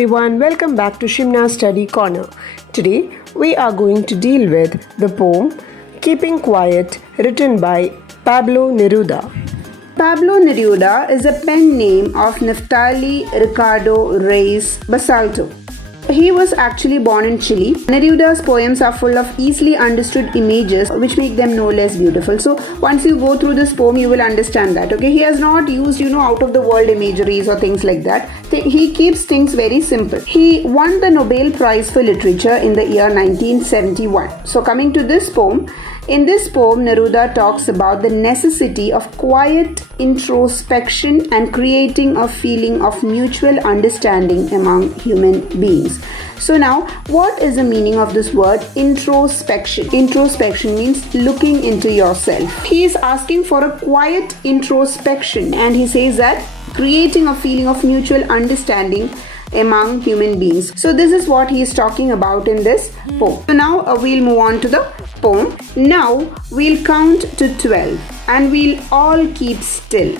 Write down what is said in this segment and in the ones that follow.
everyone, welcome back to Shimna Study Corner. Today we are going to deal with the poem Keeping Quiet, written by Pablo Neruda. Pablo Neruda is a pen name of Neftali Ricardo Reyes Basalto. He was actually born in Chile. Neruda's poems are full of easily understood images which make them no less beautiful. So once you go through this poem, you will understand that. Okay, he has not used, out of the world imageries or things like that. He keeps things very simple. He won the Nobel Prize for Literature in the year 1971. So coming to this poem, in this poem, Neruda talks about the necessity of quiet introspection and creating a feeling of mutual understanding among human beings. So now, what is the meaning of this word introspection? Introspection means looking into yourself. He is asking for a quiet introspection, and he says that creating a feeling of mutual understanding among human beings. So this is what he is talking about in this poem. So now we'll move on to the poem. Now we'll count to 12 and we'll all keep still.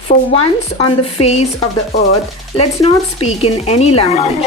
For once on the face of the earth, let's not speak in any language.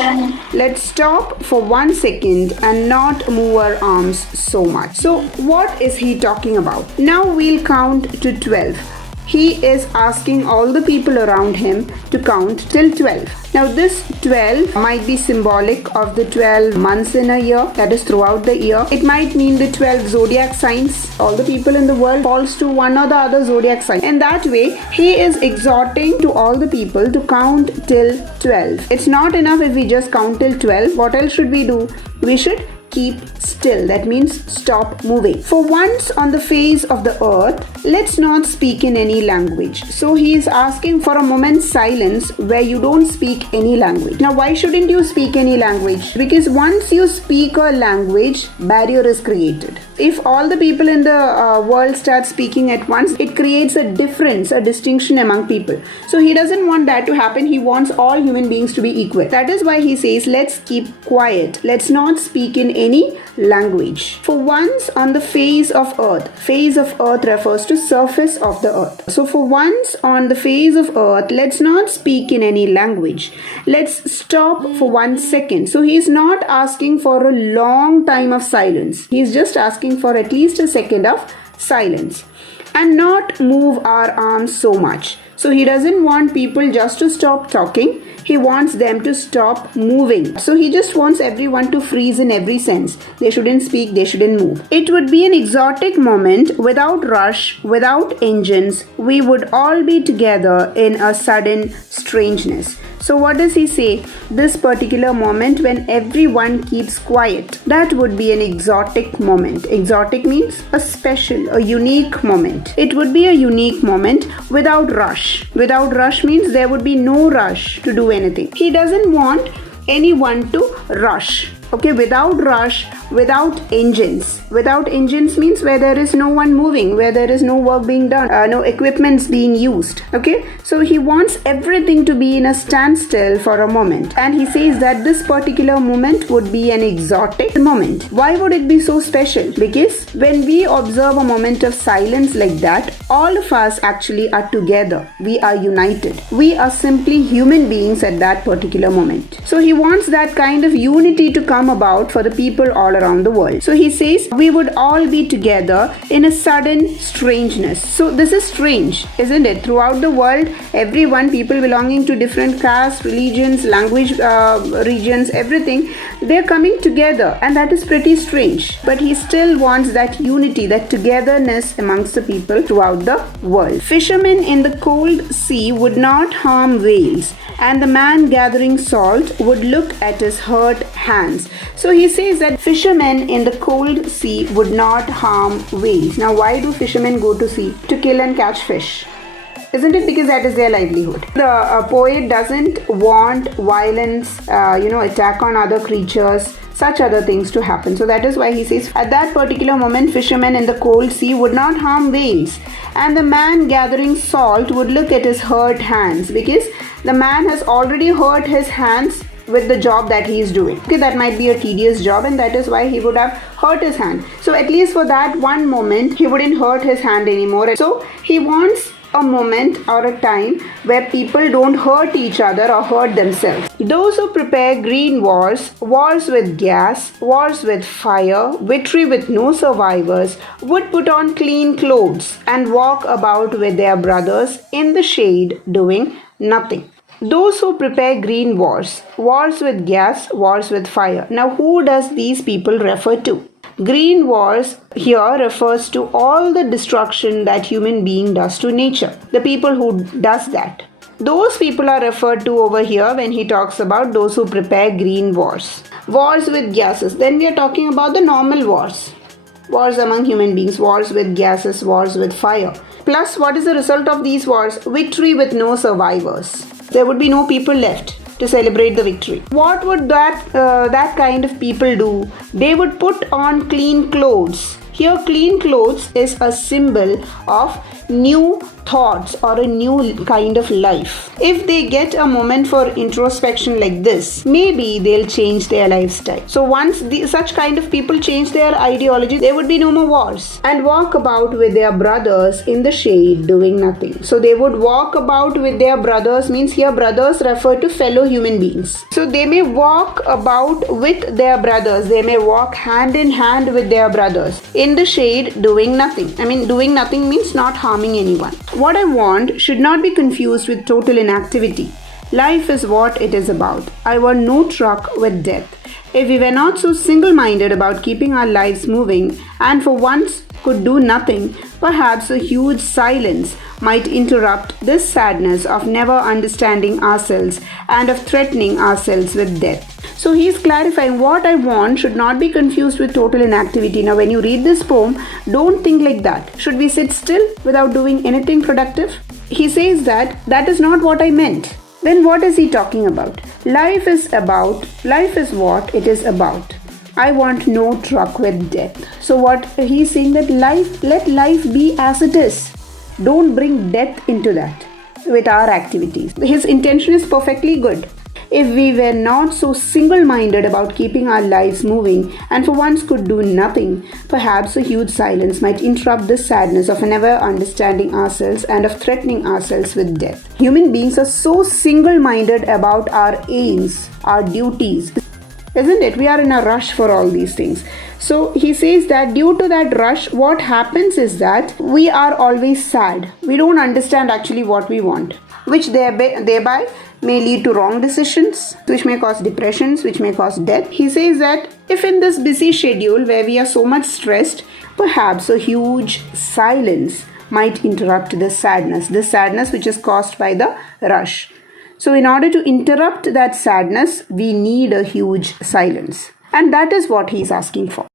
Let's stop for 1 second and not move our arms so much. So what is he talking about? Now we'll count to 12. He is asking all the people around him to count till 12. Now this 12 might be symbolic of the 12 months in a year, that is throughout the year. It might mean the 12 zodiac signs. All the people in the world falls to one or the other zodiac sign. In that way, he is exhorting to all the people to count till 12. It's not enough if we just count till 12. What else should we do? We should keep still. That means stop moving. For once on the face of the earth, let's not speak in any language. So he is asking for a moment's silence where you don't speak any language. Now why shouldn't you speak any language? Because once you speak a language, barrier is created. If all the people in the world start speaking at once, it creates a difference, a distinction among people. So he doesn't want that to happen. He wants all human beings to be equal. That is why he says, let's keep quiet. Let's not speak in any language. For once on the face of earth. Face of earth refers to surface of the earth. So for once on the face of earth, let's not speak in any language. Let's stop for 1 second. So he is not asking for a long time of silence. He is just asking for at least a second of silence and not move our arms so much. So he doesn't want people just to stop talking. He wants them to stop moving. So he just wants everyone to freeze in every sense. They shouldn't speak, they shouldn't move. It would be an exotic moment without rush, without engines. We would all be together in a sudden strangeness. So what does he say? This particular moment when everyone keeps quiet, that would be an exotic moment. Exotic means a special, a unique moment. It would be a unique moment without rush. Without rush means there would be no rush to do anything. He doesn't want anyone to rush. Okay, without rush, without engines. Without engines means where there is no one moving, where there is no work being done, no equipments being used. Okay, so he wants everything to be in a standstill for a moment. And he says that this particular moment would be an exotic moment. Why would it be so special? Because when we observe a moment of silence like that, all of us actually are together. We are united. We are simply human beings at that particular moment. So he wants that kind of unity to come about for the people all around the world. So he says we would all be together in a sudden strangeness. So this is strange, isn't it? Throughout the world, everyone, people belonging to different castes, religions, language regions, everything, they're coming together, and that is pretty strange. But he still wants that unity, that togetherness amongst the people throughout the world. Fishermen in the cold sea would not harm whales, and the man gathering salt would look at his hurt hands. So he says that fishermen in the cold sea would not harm whales. Now why do fishermen go to sea? To kill and catch fish. Isn't it? Because that is their livelihood. The poet doesn't want violence, attack on other creatures, such other things to happen. So that is why he says at that particular moment, fishermen in the cold sea would not harm whales, and the man gathering salt would look at his hurt hands, because the man has already hurt his hands with the job that he is doing. Okay, that might be a tedious job, and that is why he would have hurt his hand. So at least for that one moment, he wouldn't hurt his hand anymore. So he wants a moment or a time where people don't hurt each other or hurt themselves. Those who prepare green wars, wars with gas, wars with fire, victory with no survivors, would put on clean clothes and walk about with their brothers in the shade doing nothing. Those who prepare green wars, wars with gas, wars with fire. Now, who does these people refer to? Green wars here refers to all the destruction that human being does to nature. The people who does that. Those people are referred to over here when he talks about those who prepare green wars. Wars with gases. Then we are talking about the normal wars. Wars among human beings, wars with gases, wars with fire. Plus, what is the result of these wars? Victory with no survivors. There would be no people left to celebrate the victory. What would that kind of people do? They would put on clean clothes. Here, clean clothes is a symbol of new thoughts or a new kind of life. If they get a moment for introspection like this, maybe they'll change their lifestyle. So once such kind of people change their ideology, there would be no more wars and walk about with their brothers in the shade doing nothing. So they would walk about with their brothers, means here brothers refer to fellow human beings. So they may walk about with their brothers. They may walk hand in hand with their brothers in the shade doing nothing. Doing nothing means not harming anyone. What I want should not be confused with total inactivity. Life is what it is about. I want no truck with death. If we were not so single-minded about keeping our lives moving and for once could do nothing, perhaps a huge silence might interrupt this sadness of never understanding ourselves and of threatening ourselves with death. So he is clarifying what I want should not be confused with total inactivity. Now when you read this poem, don't think like that. Should we sit still without doing anything productive? He says that is not what I meant. Then what is he talking about? Life is what it is about. I want no truck with death. So what he's saying that let life be as it is. Don't bring death into that with our activities. His intention is perfectly good. If we were not so single-minded about keeping our lives moving and for once could do nothing, perhaps a huge silence might interrupt the sadness of never understanding ourselves and of threatening ourselves with death. Human beings are so single-minded about our aims, our duties, isn't it? We are in a rush for all these things. So he says that due to that rush, what happens is that we are always sad. We don't understand actually what we want, which thereby may lead to wrong decisions, which may cause depressions, which may cause death. He says that if in this busy schedule where we are so much stressed, perhaps a huge silence might interrupt this sadness which is caused by the rush. So in order to interrupt that sadness, we need a huge silence. And that is what he is asking for.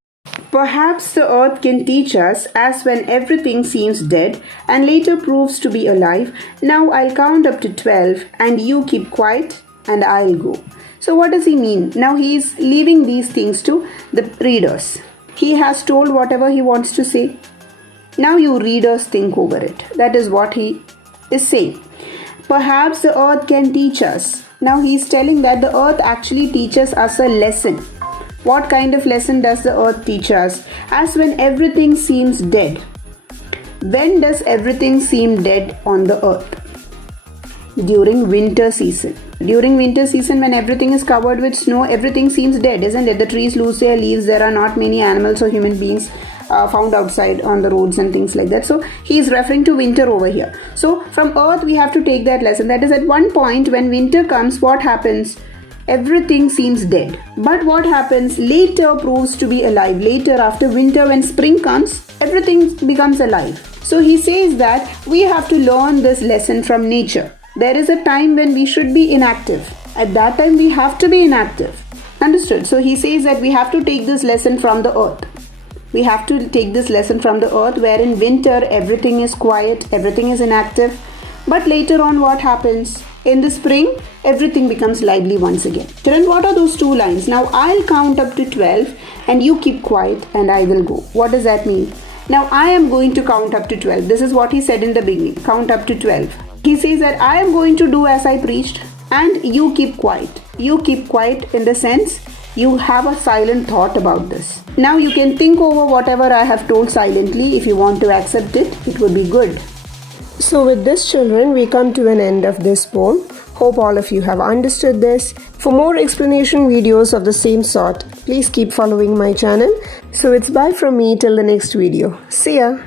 Perhaps the earth can teach us, as when everything seems dead and later proves to be alive, now I'll count up to 12 and you keep quiet and I'll go. So what does he mean? Now he is leaving these things to the readers. He has told whatever he wants to say. Now you readers think over it. That is what he is saying. Perhaps the earth can teach us. Now he is telling that the earth actually teaches us a lesson. What kind of lesson does the earth teach us? As when everything seems dead. When does everything seem dead on the earth? During winter season. During winter season, when everything is covered with snow, everything seems dead, isn't it? The trees lose their leaves. There are not many animals or human beings found outside on the roads and things like that. So he is referring to winter over here. So from earth we have to take that lesson. That is, at one point when winter comes, what happens? Everything seems dead. But what happens later proves to be alive. Later, after winter, when spring comes, everything becomes alive. So he says that we have to learn this lesson from nature. There is a time when we should be inactive. At that time we have to be inactive. Understood? So he says that we have to take this lesson from the earth. We have to take this lesson from the earth, where in winter everything is quiet, everything is inactive. But later on what happens? In the spring, everything becomes lively once again. Children, what are those two lines? Now I'll count up to 12 and you keep quiet and I will go. What does that mean? Now I am going to count up to 12. This is what he said in the beginning. Count up to 12. He says that I am going to do as I preached and you keep quiet. You keep quiet in the sense you have a silent thought about this. Now you can think over whatever I have told silently. If you want to accept it, it would be good. So with this, children, we come to an end of this poem. Hope all of you have understood this. For more explanation videos of the same sort, please keep following my channel. So it's bye from me till the next video. See ya.